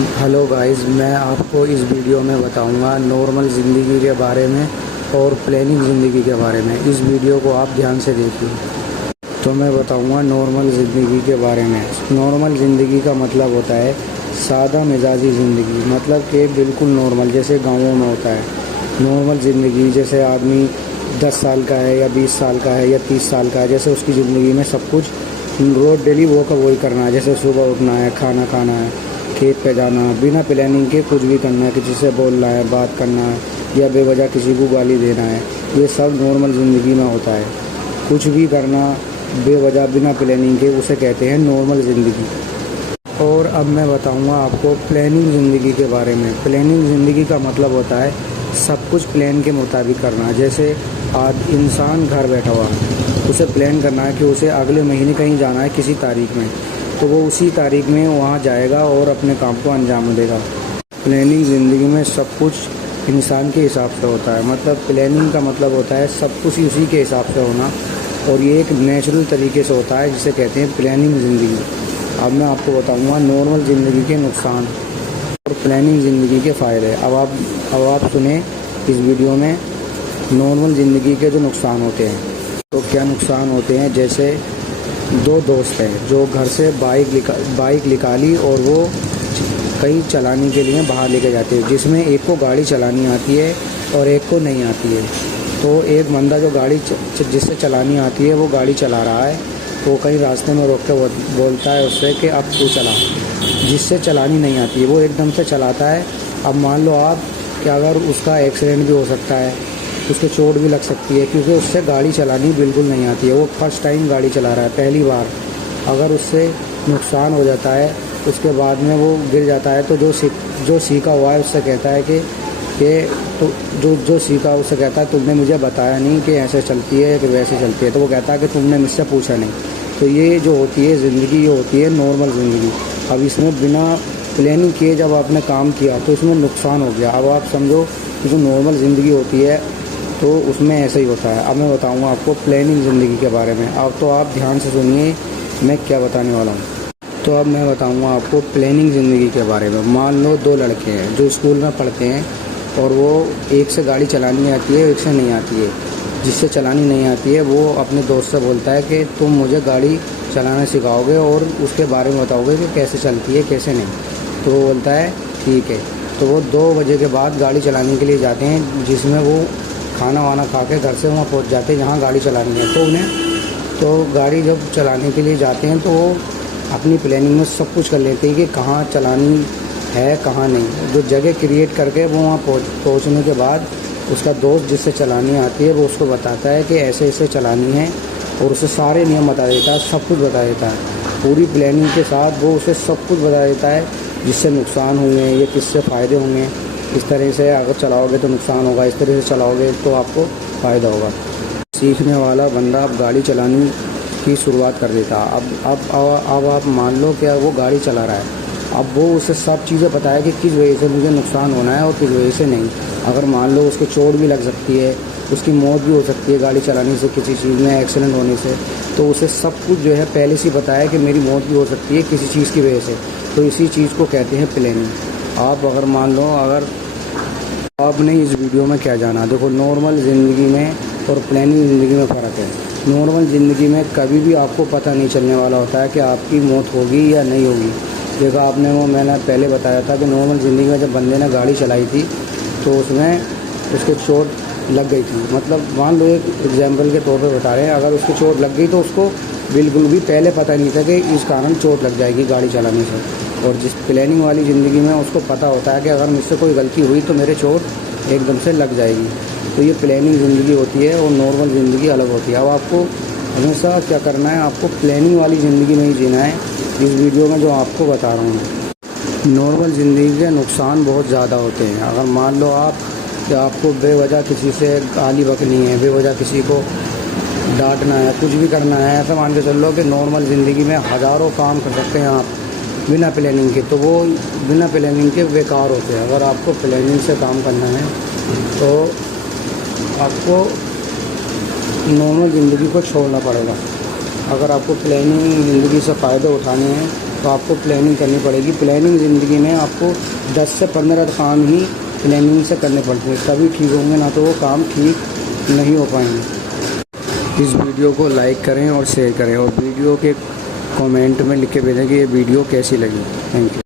Hello guys, मैं आपको इस वीडियो में बताऊंगा नॉर्मल ज़िंदगी के बारे में और प्लानिंग ज़िंदगी के बारे में। इस वीडियो को आप ध्यान से देखिए। तो मैं बताऊंगा नॉर्मल ज़िंदगी के बारे में। नॉर्मल ज़िंदगी का मतलब होता है सादा मिजाजी ज़िंदगी, मतलब कि बिल्कुल नॉर्मल, जैसे गाँवों में होता है। नॉर्मल ज़िंदगी जैसे आदमी 10 साल का है या 20 साल का है या 30 साल का है, जैसे उसकी ज़िंदगी में सब कुछ रोज़ डेली वो का वही करना है। जैसे सुबह उठना है, खाना खाना है, खेत पे जाना, बिना प्लानिंग के कुछ भी करना है, किसी से बोलना है, बात करना है या बेवजह किसी को गाली देना है, ये सब नॉर्मल ज़िंदगी में होता है। कुछ भी करना बेवजह बिना प्लानिंग के, उसे कहते हैं नॉर्मल ज़िंदगी। और अब मैं बताऊंगा आपको प्लानिंग ज़िंदगी के बारे में। प्लानिंग ज़िंदगी का मतलब होता है सब कुछ प्लान के मुताबिक करना। जैसे आज इंसान घर बैठा हुआ है, उसे प्लान करना है कि उसे अगले महीने कहीं जाना है किसी तारीख में, तो वो उसी तारीख में वहाँ जाएगा और अपने काम को अंजाम देगा। प्लानिंग ज़िंदगी में सब कुछ इंसान के हिसाब से होता है। मतलब प्लानिंग का मतलब होता है सब कुछ उसी के हिसाब से होना, और ये एक नेचुरल तरीके से होता है, जिसे कहते हैं प्लानिंग ज़िंदगी। अब मैं आपको बताऊंगा नॉर्मल ज़िंदगी के नुकसान और प्लानिंग ज़िंदगी के फ़ायदे। अब आप सुने इस वीडियो में नॉर्मल ज़िंदगी के जो नुकसान होते हैं। तो क्या नुकसान होते हैं? जैसे दो दोस्त हैं जो घर से बाइक निकाली और वो कहीं चलाने के लिए बाहर लेके जाते हैं, जिसमें एक को गाड़ी चलानी आती है और एक को नहीं आती है। तो एक बंदा जो गाड़ी जिससे चलानी आती है वो गाड़ी चला रहा है, वो कहीं रास्ते में रोक के बोलता है उससे कि अब तू चला। जिससे चलानी नहीं आती है वो एकदम से चलाता है। अब मान लो आप कि अगर उसका एक्सीडेंट भी हो सकता है, उसको चोट भी लग सकती है, क्योंकि उससे गाड़ी चलानी बिल्कुल नहीं आती है। वो फर्स्ट टाइम गाड़ी चला रहा है, पहली बार। अगर उससे नुकसान हो जाता है, उसके बाद में वो गिर जाता है, तो जो सीखा हुआ है उससे कहता है कि तो जो सीखा उससे कहता है तुमने मुझे बताया नहीं कि ऐसे चलती है कि वैसे चलती है। तो वो कहता है कि तुमने मुझसे पूछा नहीं। तो ये जो होती है ज़िंदगी, ये होती है नॉर्मल ज़िंदगी। अब इसमें बिना प्लानिंग किए जब आपने काम किया तो इसमें नुकसान हो गया। अब आप समझो कि जो नॉर्मल ज़िंदगी होती है तो उसमें ऐसा ही होता है। अब मैं बताऊंगा आपको प्लानिंग ज़िंदगी के बारे में। अब तो आप ध्यान से सुनिए मैं क्या बताने वाला हूँ। तो अब मैं बताऊंगा आपको प्लानिंग ज़िंदगी के बारे में। मान लो दो लड़के हैं जो स्कूल में पढ़ते हैं, और वो एक से गाड़ी चलानी आती है, एक से नहीं आती है। जिससे चलानी नहीं आती है वो अपने दोस्त से बोलता है कि तुम मुझे गाड़ी चलाना सिखाओगे और उसके बारे में बताओगे कि कैसे चलती है कैसे नहीं। तो वो बोलता है ठीक है। तो वो 2 बजे के बाद गाड़ी चलाने के लिए जाते हैं, जिसमें वो खाना वाना खा के घर से वहाँ पहुँच जाते हैं जहाँ गाड़ी चलानी है। तो गाड़ी जब चलाने के लिए जाते हैं तो वो अपनी प्लानिंग में सब कुछ कर लेते हैं कि कहाँ चलानी है कहाँ नहीं। जो जगह क्रिएट करके वो वहाँ पहुँचने के बाद उसका दोस्त जिससे चलानी आती है वो उसको बताता है कि ऐसे ऐसे चलानी है, और उसे सारे नियम बता देता है, सब कुछ बता देता है। पूरी प्लानिंग के साथ वो उसे सब कुछ बता देता है, जिससे नुकसान होंगे या किससे फ़ायदे होंगे। इस तरह से अगर चलाओगे तो नुकसान होगा, इस तरह से चलाओगे तो आपको फ़ायदा होगा। सीखने वाला बंदा अब गाड़ी चलाने की शुरुआत कर देता। अब आप मान लो कि वो गाड़ी चला रहा है। अब वो उसे सब चीज़ें बताया कि किस वजह से मुझे नुकसान होना है और किस वजह से नहीं। अगर मान लो उसको चोट भी लग सकती है, उसकी मौत भी हो सकती है गाड़ी चलाने से, किसी चीज़ में एक्सीडेंट होने से, तो उसे सब कुछ जो है पहले से बताया कि मेरी मौत भी हो सकती है किसी चीज़ की वजह से। तो इसी चीज़ को कहते हैं प्लानिंग। आप अगर मान लो, अगर आपने इस वीडियो में क्या जाना, देखो नॉर्मल ज़िंदगी में और प्लानिंग ज़िंदगी में फ़र्क है। नॉर्मल ज़िंदगी में कभी भी आपको पता नहीं चलने वाला होता है कि आपकी मौत होगी या नहीं होगी। देखो आपने वो मैंने पहले बताया था कि नॉर्मल ज़िंदगी में जब बंदे ने गाड़ी चलाई थी तो उसमें उसके चोट लग गई थी। मतलब मान लो एक एग्जाम्पल के तौर पे बता रहे हैं, अगर उसकी चोट लग गई तो उसको बिल्कुल भी पहले पता नहीं था कि इस कारण चोट लग जाएगी गाड़ी चलाने से। और जिस प्लानिंग वाली ज़िंदगी में उसको पता होता है कि अगर मुझसे कोई गलती हुई तो मेरे चोट एकदम से लग जाएगी। तो ये प्लानिंग ज़िंदगी होती है और नॉर्मल ज़िंदगी अलग होती है। अब आपको हमेशा क्या करना है, आपको प्लानिंग वाली ज़िंदगी में ही जीना है, इस वीडियो में जो आपको बता रहा हूँ। नॉर्मल ज़िंदगी के नुकसान बहुत ज़्यादा होते हैं। अगर मान लो आप कि आपको बेवजह किसी से गाली बकनी है, बेवजह किसी को डांटना है, कुछ भी करना है, ऐसा मान के चल लो कि नॉर्मल ज़िंदगी में हज़ारों काम कर सकते हैं आप बिना प्लानिंग के, तो वो बिना प्लानिंग के बेकार होते हैं। अगर आपको प्लानिंग से काम करना है तो आपको नॉर्मल ज़िंदगी को छोड़ना पड़ेगा। अगर आपको प्लानिंग ज़िंदगी से फ़ायदे उठाने हैं तो आपको प्लानिंग करनी पड़ेगी। प्लानिंग ज़िंदगी में आपको 10 से 15 काम ही प्लानिंग से करने पड़ते हैं, तभी ठीक होंगे, ना तो वो काम ठीक नहीं हो पाएंगे। इस वीडियो को लाइक करें और शेयर करें, और वीडियो के कमेंट में लिख के भेजें कि ये वीडियो कैसी लगी। Thank you.